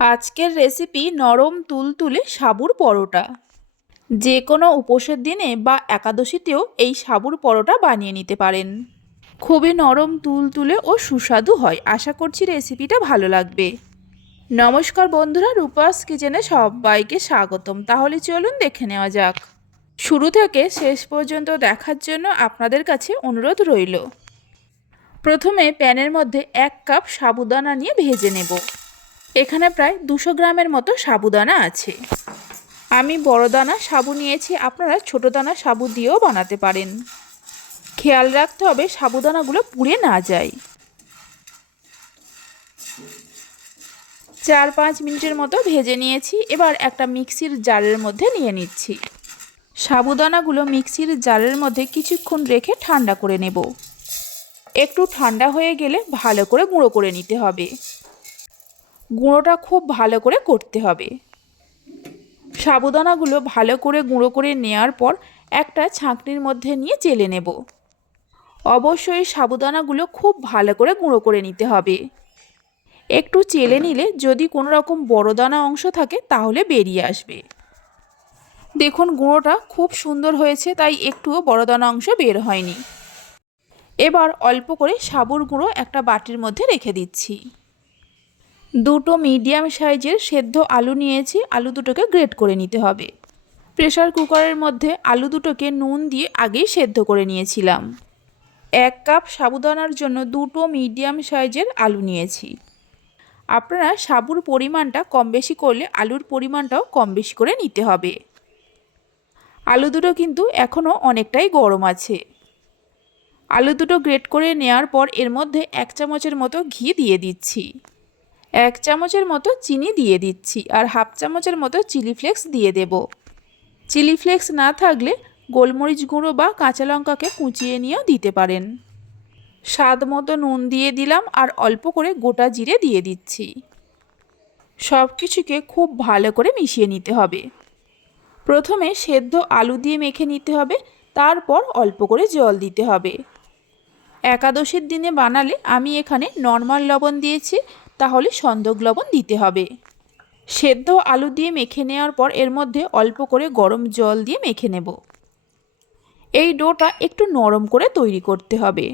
আজকের রেসিপি নরম তুলতুলে সাবুর পরোটা। যে কোনো উপোসের দিনে বা একাদশীতেও এই সাবুর পরোটা বানিয়ে নিতে পারেন। খুবই নরম তুলতুলে ও সুস্বাদু হয়। আশা করছি রেসিপিটা ভালো লাগবে। নমস্কার বন্ধুরা, রূপাস কিচেনে সবাইকে স্বাগতম। তাহলে চলুন দেখে নেওয়া যাক। শুরু থেকে শেষ পর্যন্ত দেখার জন্য আপনাদের কাছে অনুরোধ রইল। প্রথমে প্যানের মধ্যে এক কাপ সাবুদানা নিয়ে ভেজে নেব। এখানে প্রায় দুশো গ্রামের মতো সাবুদানা আছে। আমি বড় দানা সাবু নিয়েছি, আপনারা ছোট দানা সাবু দিয়েও বানাতে পারেন। খেয়াল রাখতে হবে সাবুদানাগুলো পুড়ে না যায়। চার পাঁচ মিনিটের মতো ভেজে নিয়েছি, এবার একটা মিক্সির জারের মধ্যে নিয়ে নিচ্ছি। সাবুদানাগুলো মিক্সির জারের মধ্যে কিছুক্ষণ রেখে ঠান্ডা করে নেব। একটু ঠান্ডা হয়ে গেলে ভালো করে গুঁড়ো করে নিতে হবে। গুঁড়োটা খুব ভালো করে করতে হবে। সাবুদানাগুলো ভালো করে গুঁড়ো করে নেওয়ার পর একটা ছাঁকনির মধ্যে নিয়ে চেলে নেব। অবশ্যই সাবুদানাগুলো খুব ভালো করে গুঁড়ো করে নিতে হবে। একটু চেলে নিলে যদি কোনো রকম বড় দানা অংশ থাকে তাহলে বেরিয়ে আসবে। দেখুন গুঁড়োটা খুব সুন্দর হয়েছে, তাই একটুও বড় দানা অংশ বের হয়নি। এবার অল্প করে সাবুর গুঁড়ো একটা বাটির মধ্যে রেখে দিচ্ছি। দুটো মিডিয়াম সাইজের সেদ্ধ আলু নিয়েছি, আলু দুটোকে গ্রেট করে নিতে হবে। প্রেশার কুকারের মধ্যে আলু দুটোকে নুন দিয়ে আগেই সেদ্ধ করে নিয়েছিলাম। এক কাপ সাবুদানার জন্য দুটো মিডিয়াম সাইজের আলু নিয়েছি। আপনারা সাবুর পরিমাণটা কম বেশি করলে আলুর পরিমাণটাও কম বেশি করে নিতে হবে। আলু দুটো কিন্তু এখনও অনেকটাই গরম আছে। আলু দুটো গ্রেট করে নেওয়ার পর এর মধ্যে এক চামচের মতো ঘি দিয়ে দিচ্ছি। এক চামচের মতো চিনি দিয়ে দিচ্ছি আর হাফ চামচের মতো চিলি ফ্লেক্স দিয়ে দেব। চিলি ফ্লেক্স না থাকলে গোলমরিচ গুঁড়ো বা কাঁচা লঙ্কাকে কুচিয়ে নিয়েও দিতে পারেন। স্বাদ মতো নুন দিয়ে দিলাম আর অল্প করে গোটা জিরে দিয়ে দিচ্ছি। সব কিছুকে খুব ভালো করে মিশিয়ে নিতে হবে। প্রথমে সেদ্ধ আলু দিয়ে মেখে নিতে হবে, তারপর অল্প করে জল দিতে হবে। একাদশীর দিনে বানালে আমি এখানে নর্মাল লবণ দিয়েছি তাহলে সন্দক লবণ দিতে হবে। সেদ্ধ আলু দিয়ে মেখে নেওয়ার পর এর মধ্যে অল্প করে গরম জল দিয়ে মেখে নেব। এই ডোটা একটু নরম করে তৈরি করতে হবে।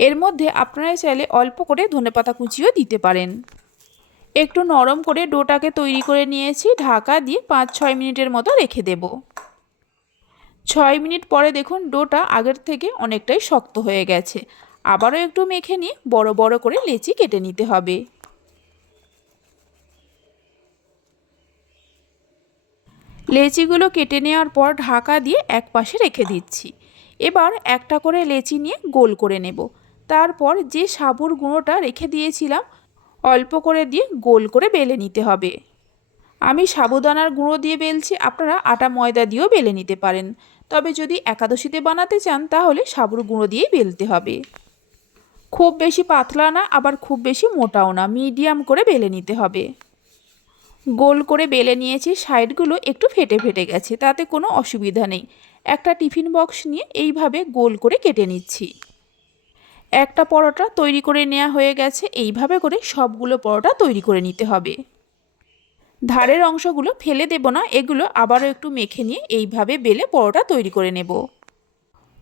এর মধ্যে আপনারা চাইলে অল্প করে ধনেপাতা কুচিও দিতে পারেন। একটু নরম করে ডোটাকে তৈরি করে নিয়েছি, ঢাকা দিয়ে পাঁচ ছয় মিনিটের মতো রেখে দেব। ছয় মিনিট পরে দেখুন ডোটা আগের থেকে অনেকটাই শক্ত হয়ে গেছে। আবারও একটু মেখে নিয়ে বড় বড় করে লেচি কেটে নিতে হবে। লেচিগুলো কেটে নেওয়ার পর ঢাকা দিয়ে এক পাশে রেখে দিচ্ছি। এবার একটা করে লেচি নিয়ে গোল করে নেব। তারপর যে সাবুর গুঁড়োটা রেখে দিয়েছিলাম, অল্প করে দিয়ে গোল করে বেলে নিতে হবে। আমি সাবুদানার গুঁড়ো দিয়ে বেলছি, আপনারা আটা ময়দা দিয়েও বেলে নিতে পারেন। তবে যদি একাদশীতে বানাতে চান, তাহলে সাবুর গুঁড়ো দিয়েই বেলতে হবে। খুব বেশি পাতলা না, আবার খুব বেশি মোটাও না। মিডিয়াম করে বেলে নিতে হবে। গোল করে বেলে নিয়েছি, সাইডগুলো একটু ফেটে ফেটে গেছে, তাতে কোনো অসুবিধা নেই। একটা টিফিন বক্স নিয়ে এইভাবে গোল করে কেটে নিচ্ছি। একটা পরোটা তৈরি করে নেওয়া হয়ে গেছে, এইভাবে করে সবগুলো পরোটা তৈরি করে নিতে হবে। ধারের অংশগুলো ফেলে দেব না, এগুলো আবারও একটু মেখে নিয়ে এইভাবে বেলে পরোটা তৈরি করে নেব।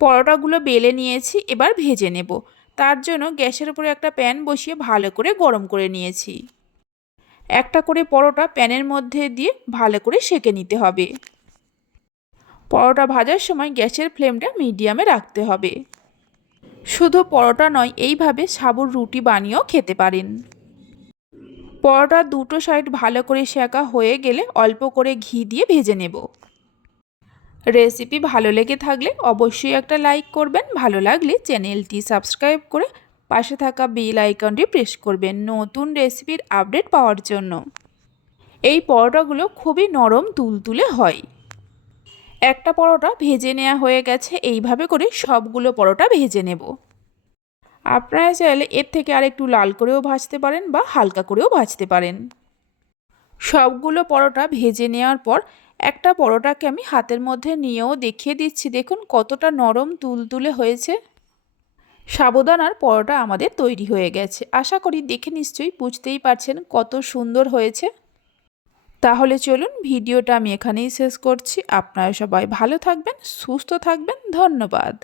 পরোটাগুলো বেলে নিয়েছি, এবার ভেজে নেব। তার জন্য গ্যাসের উপরে একটা প্যান বসিয়ে ভালো করে গরম করে নিয়েছি। একটা করে পরোটা প্যানের মধ্যে দিয়ে ভালো করে সেকে নিতে হবে। পরোটা ভাজার সময় গ্যাসের ফ্লেমটা মিডিয়ামে রাখতে হবে। শুধু পরোটা নয়, এইভাবে সাবুর রুটি বানিয়েও খেতে পারেন। পরোটা দুটো সাইড ভালো করে শেখা হয়ে গেলে অল্প করে ঘি দিয়ে ভেজে নেব। রেসিপি ভালো লেগে থাকলে অবশ্যই একটা লাইক করবেন, ভালো লাগলে চ্যানেলটি সাবস্ক্রাইব করে পাশে থাকা বেল আইকনটি প্রেস করবেন নতুন রেসিপির আপডেট পাওয়ার জন্য। এই পরোটাগুলো খুবই নরম তুলতুলে হয়। একটা পরোটা ভেজে নেওয়া হয়ে গেছে, এইভাবে করে সবগুলো পরোটা ভেজে নেব। আপনারা চাইলে এর থেকে আর একটু লাল করেও ভাজতে পারেন বা হালকা করেও ভাজতে পারেন। সবগুলো পরোটা ভেজে নেওয়ার পর একটা পরোটাকে আমি হাতের মধ্যে নিয়েও দেখিয়ে দিচ্ছি। দেখুন কতটা নরম তুলতুলে হয়েছে। সাবুদানার পরোটা আমাদের তৈরি হয়ে গেছে। আশা করি দেখে নিশ্চয়ই বুঝতেই পারছেন কত সুন্দর হয়েছে। তাহলে চলুন ভিডিওটা আমি এখানেই শেষ করছি। আপনারা সবাই ভালো থাকবেন, সুস্থ থাকবেন। ধন্যবাদ।